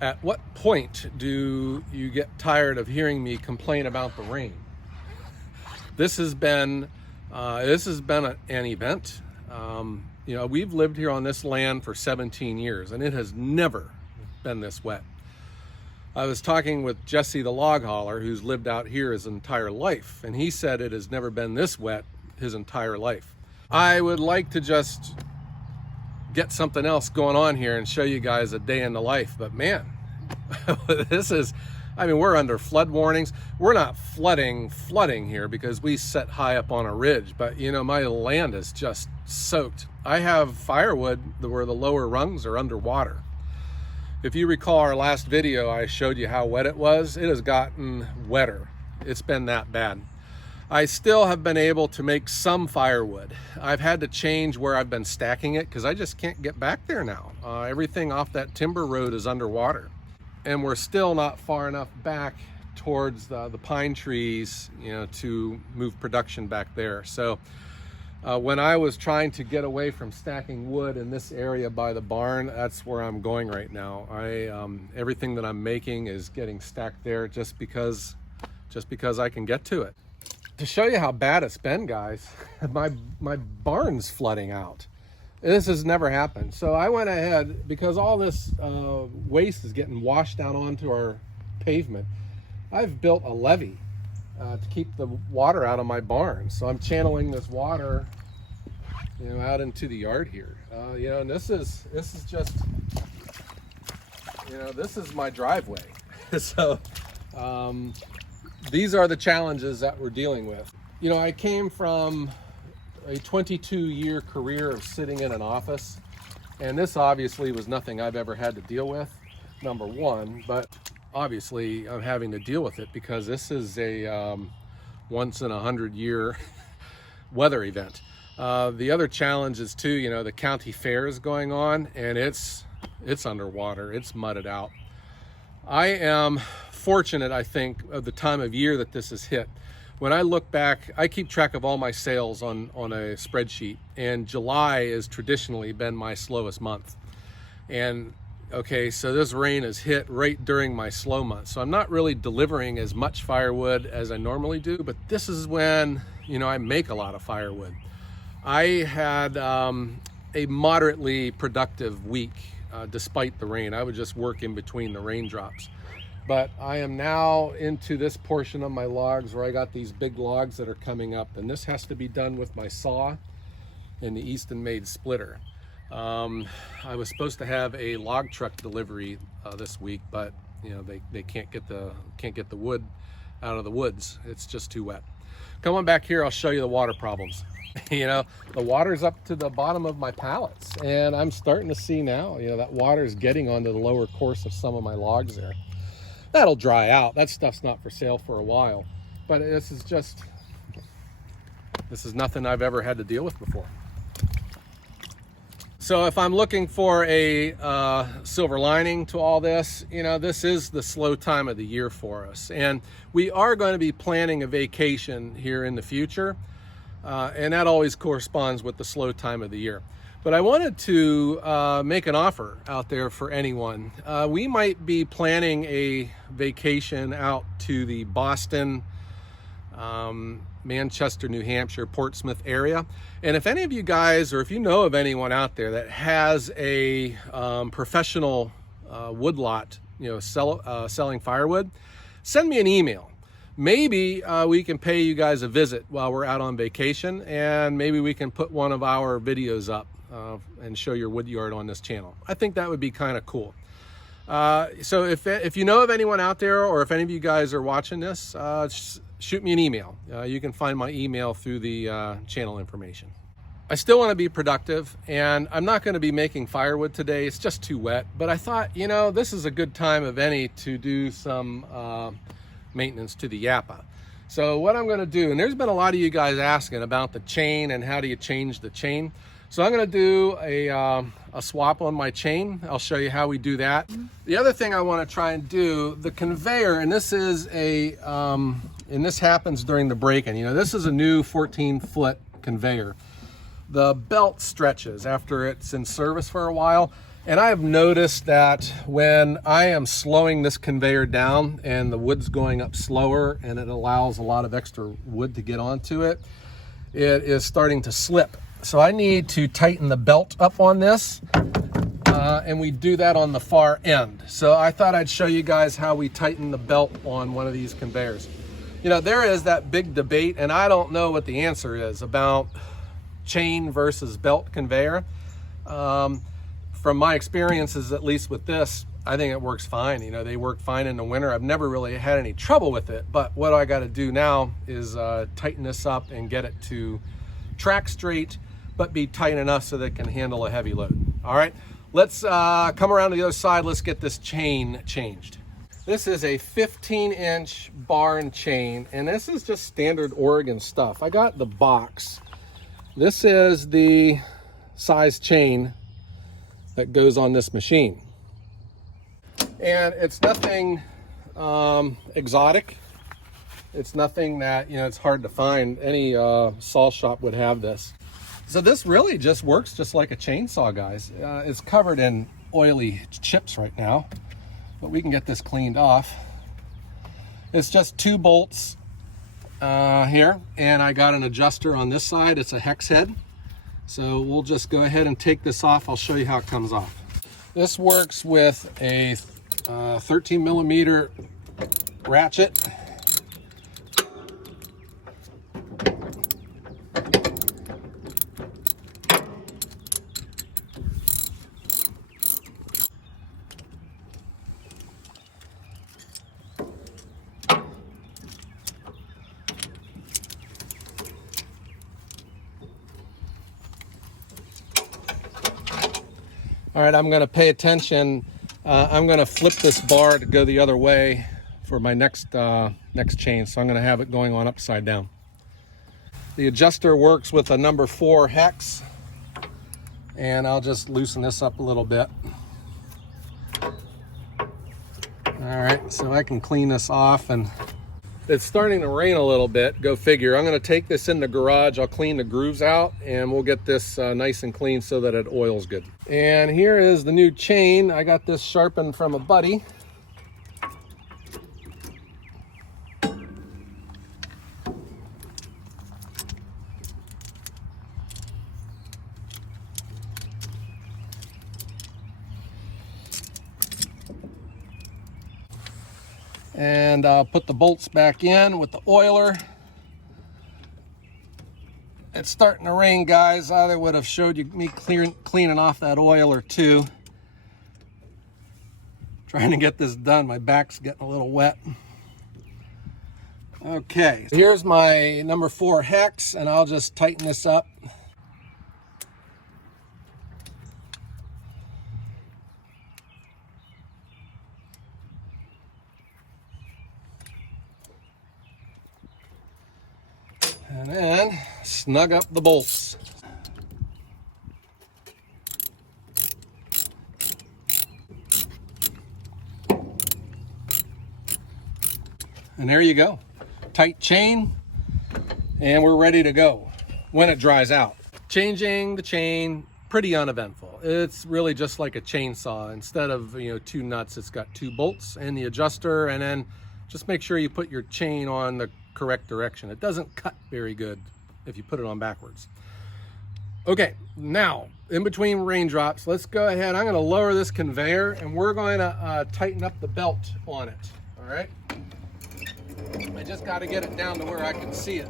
At what point do you get tired of hearing me complain about the rain? This has been an event. We've lived here on this land for 17 years, and it has never been this wet. I was talking with Jesse the log hauler, who's lived out here his entire life, and he said it has never been this wet his entire life. I would like to just get something else going on here and show you guys a day in the life, but man, we're under flood warnings. We're not flooding here because we set high up on a ridge, but my land is just soaked. I have firewood where the lower rungs are underwater. If you recall our last video, I showed you how wet it was. It has gotten wetter. It's been that bad. I still have been able to make some firewood. I've had to change where I've been stacking it because I just can't get back there now. Everything off that timber road is underwater. And we're still not far enough back towards the pine trees, to move production back there. So when I was trying to get away from stacking wood in this area by the barn, that's where I'm going right now. Everything that I'm making is getting stacked there just because I can get to it. To show you how bad it's been, guys, my barn's flooding out. This has never happened. So I went ahead, because all this waste is getting washed down onto our pavement, I've built a levee to keep the water out of my barn. So I'm channeling this water, out into the yard here. And this is just, this is my driveway. So these are the challenges that we're dealing with. I came from a 22-year career of sitting in an office, and this obviously was nothing I've ever had to deal with, number one, but obviously I'm having to deal with it because this is a once in 100-year weather event. The other challenge is too, the county fair is going on, and it's underwater, it's mudded out. I am fortunate, I think, of the time of year that this has hit. When I look back, I keep track of all my sales on a spreadsheet, and July has traditionally been my slowest month. And okay, so this rain has hit right during my slow month. So I'm not really delivering as much firewood as I normally do, but this is when, I make a lot of firewood. I had a moderately productive week despite the rain. I would just work in between the raindrops. But I am now into this portion of my logs where I got these big logs that are coming up, and this has to be done with my saw and the Eastonmade splitter. I was supposed to have a log truck delivery this week, but they can't get the wood out of the woods. It's just too wet. Come on back here, I'll show you the water problems. The water's up to the bottom of my pallets, and I'm starting to see now, that water is getting onto the lower course of some of my logs there. That'll dry out. That stuff's not for sale for a while, but this is nothing I've ever had to deal with before. So if I'm looking for a silver lining to all this, this is the slow time of the year for us, and we are going to be planning a vacation here in the future, and that always corresponds with the slow time of the year. But I wanted to make an offer out there for anyone. We might be planning a vacation out to the Boston, Manchester, New Hampshire, Portsmouth area. And if any of you guys, or if you know of anyone out there that has a professional woodlot, selling firewood, send me an email. Maybe we can pay you guys a visit while we're out on vacation, and maybe we can put one of our videos up and show your wood yard on this channel. I think that would be kind of cool. So if you know of anyone out there, or if any of you guys are watching this, shoot me an email. You can find my email through the channel information. I still want to be productive, and I'm not going to be making firewood today. It's just too wet, but I thought, this is a good time of any to do some maintenance to the Japa. So what I'm going to do, and there's been a lot of you guys asking about the chain and how do you change the chain. So I'm going to do a swap on my chain. I'll show you how we do that. The other thing I want to try and do, the conveyor, and this is and this happens during the break-in. This is a new 14-foot conveyor. The belt stretches after it's in service for a while, And I have noticed that when I am slowing this conveyor down and the wood's going up slower and it allows a lot of extra wood to get onto it, it is starting to slip. So I need to tighten the belt up on this, and we do that on the far end. So I thought I'd show you guys how we tighten the belt on one of these conveyors. You know, there is that big debate, and I don't know what the answer is about chain versus belt conveyor. From my experiences, at least with this, I think it works fine. You know, they work fine in the winter. I've never really had any trouble with it, but what I got to do now is tighten this up and get it to track straight, but be tight enough so that it can handle a heavy load. All right, let's come around to the other side. Let's get this chain changed. This is a 15-inch barn chain, and this is just standard Oregon stuff. I got the box. This is the size chain that goes on this machine. And it's nothing exotic. It's nothing that, you know, it's hard to find. Any saw shop would have this. So this really just works just like a chainsaw, guys. It's covered in oily chips right now, but we can get this cleaned off. It's just 2 bolts here, and I got an adjuster on this side. It's a hex head. So we'll just go ahead and take this off. I'll show you how it comes off. This works with a 13 millimeter ratchet. All right, I'm gonna pay attention. I'm gonna flip this bar to go the other way for my next chain. So I'm gonna have it going on upside down. The adjuster works with a number 4 hex, and I'll just loosen this up a little bit. All right, so I can clean this off, and it's starting to rain a little bit. Go figure. I'm gonna take this in the garage. I'll clean the grooves out, and we'll get this nice and clean so that it oils good. And here is the new chain. I got this sharpened from a buddy. And I'll put the bolts back in with the oiler. It's starting to rain, guys. I would have showed you me cleaning off that oiler too. Trying to get this done. My back's getting a little wet. Okay, here's my number 4 hex, and I'll just tighten this up. And then snug up the bolts. And there you go. Tight chain, and we're ready to go when it dries out. Changing the chain, pretty uneventful. It's really just like a chainsaw. Instead of, you know, 2 nuts, it's got 2 bolts and the adjuster, and then just make sure you put your chain on the correct direction. It doesn't cut very good if you put it on backwards. Okay, now in between raindrops, let's go ahead. I'm going to lower this conveyor, and we're going to tighten up the belt on it. All right, I just got to get it down to where I can see it.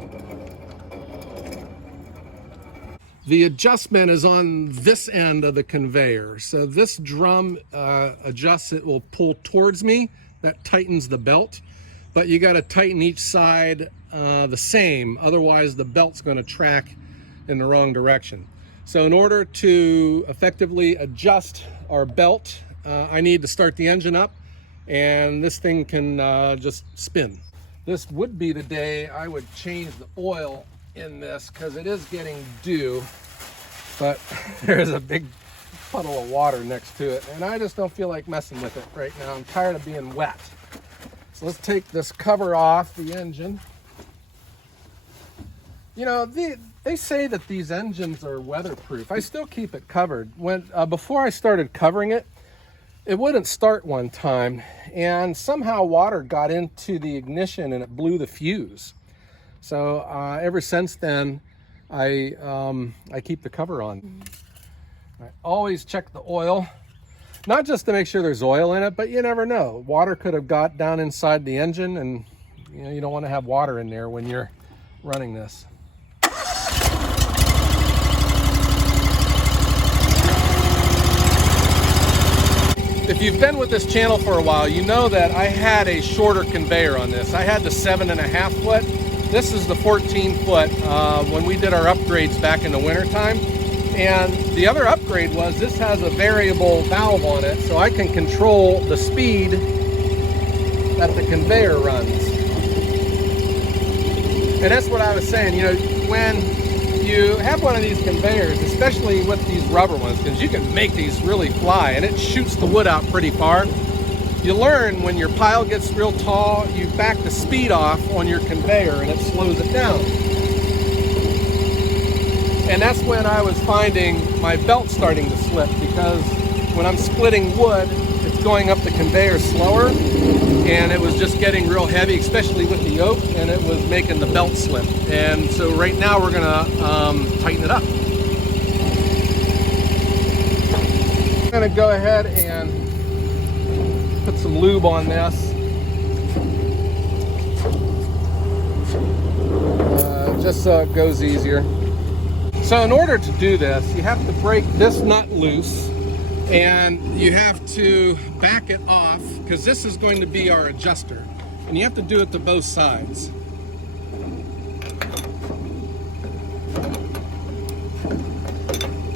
The adjustment is on this end of the conveyor. So this drum adjusts, it will pull towards me. That tightens the belt. But you got to tighten each side the same, otherwise the belt's going to track in the wrong direction. So in order to effectively adjust our belt, I need to start the engine up, and this thing can just spin. This would be the day I would change the oil in this, because it is getting due, but there's a big puddle of water next to it, and I just don't feel like messing with it right now. I'm tired of being wet. So let's take this cover off the engine. You know, they say that these engines are weatherproof. I still keep it covered. Before I started covering it, it wouldn't start one time, and somehow water got into the ignition and it blew the fuse. So ever since then, I keep the cover on. I always check the oil, not just to make sure there's oil in it, but you never know. Water could have got down inside the engine, and you know, you don't want to have water in there when you're running this. If you've been with this channel for a while, you know that I had a shorter conveyor on this. I had the 7.5 foot. This is the 14 foot when we did our upgrades back in the winter time. And the other upgrade was this has a variable valve on it, so I can control the speed that the conveyor runs. And that's what I was saying, you know, when you have one of these conveyors, especially with these rubber ones, because you can make these really fly and it shoots the wood out pretty far. You learn when your pile gets real tall, you back the speed off on your conveyor and it slows it down. And that's when I was finding my belt starting to slip, because when I'm splitting wood, it's going up the conveyor slower, and it was just getting real heavy, especially with the yoke, and it was making the belt slip. And so right now we're gonna tighten it up. I'm gonna go ahead and put some lube on this. Just so it goes easier. So in order to do this, you have to break this nut loose, and you have to back it off, because this is going to be our adjuster. And you have to do it to both sides.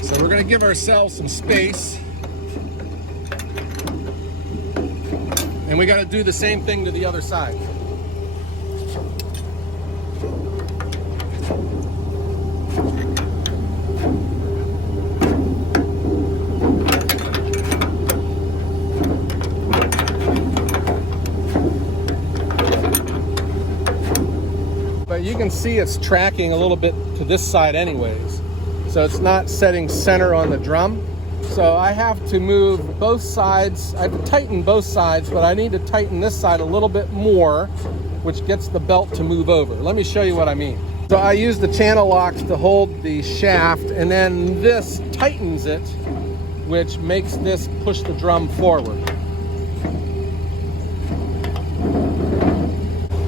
So we're going to give ourselves some space. And we got to do the same thing to the other side. You can see it's tracking a little bit to this side anyways, so it's not setting center on the drum. So I have to move both sides. I have to tighten both sides, but I need to tighten this side a little bit more, which gets the belt to move over. Let me show you what I mean. So I use the channel locks to hold the shaft, and then this tightens it, which makes this push the drum forward.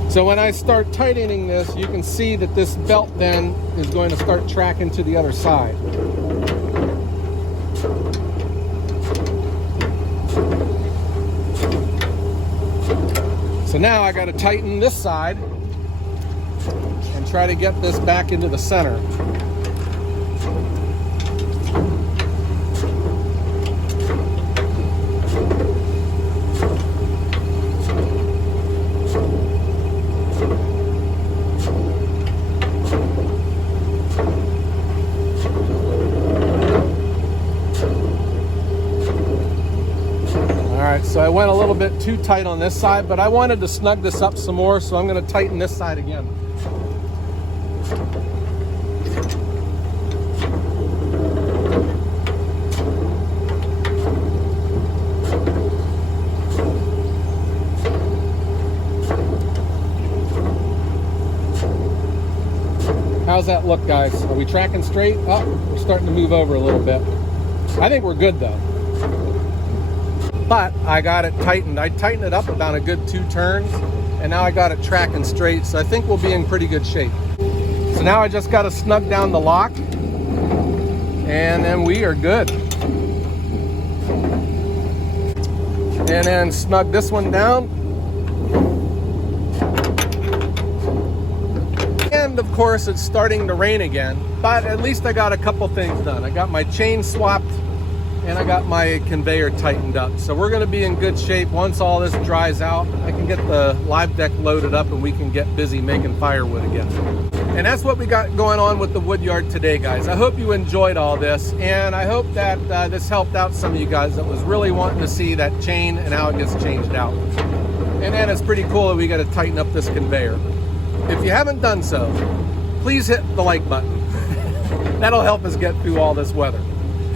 So when I start tightening this, you can see that this belt then is going to start tracking to the other side. So now I got to tighten this side and try to get this back into the center. So I went a little bit too tight on this side, but I wanted to snug this up some more, so I'm going to tighten this side again. How's that look, guys? Are we tracking straight? Oh, we're starting to move over a little bit. I think we're good though. But I got it tightened. I tightened it up about a good 2 turns, and now I got it tracking straight, so I think we'll be in pretty good shape. So now I just got to snug down the lock, and then we are good. And then snug this one down. And of course it's starting to rain again, but at least I got a couple things done. I got my chain swapped, and I got my conveyor tightened up. So we're gonna be in good shape. Once all this dries out, I can get the live deck loaded up and we can get busy making firewood again. And that's what we got going on with the wood yard today, guys. I hope you enjoyed all this, and I hope that this helped out some of you guys that was really wanting to see that chain and how it gets changed out. And then it's pretty cool that we got to tighten up this conveyor. If you haven't done so, please hit the like button. That'll help us get through all this weather.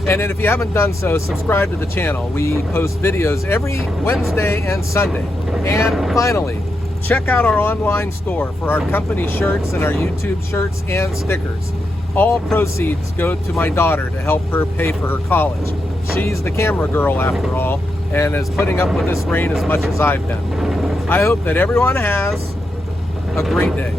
And then if you haven't done so, subscribe to the channel. We post videos every Wednesday and Sunday. And finally, check out our online store for our company shirts and our YouTube shirts and stickers. All proceeds go to my daughter to help her pay for her college. She's the camera girl after all, and is putting up with this rain as much as I've been. I hope that everyone has a great day.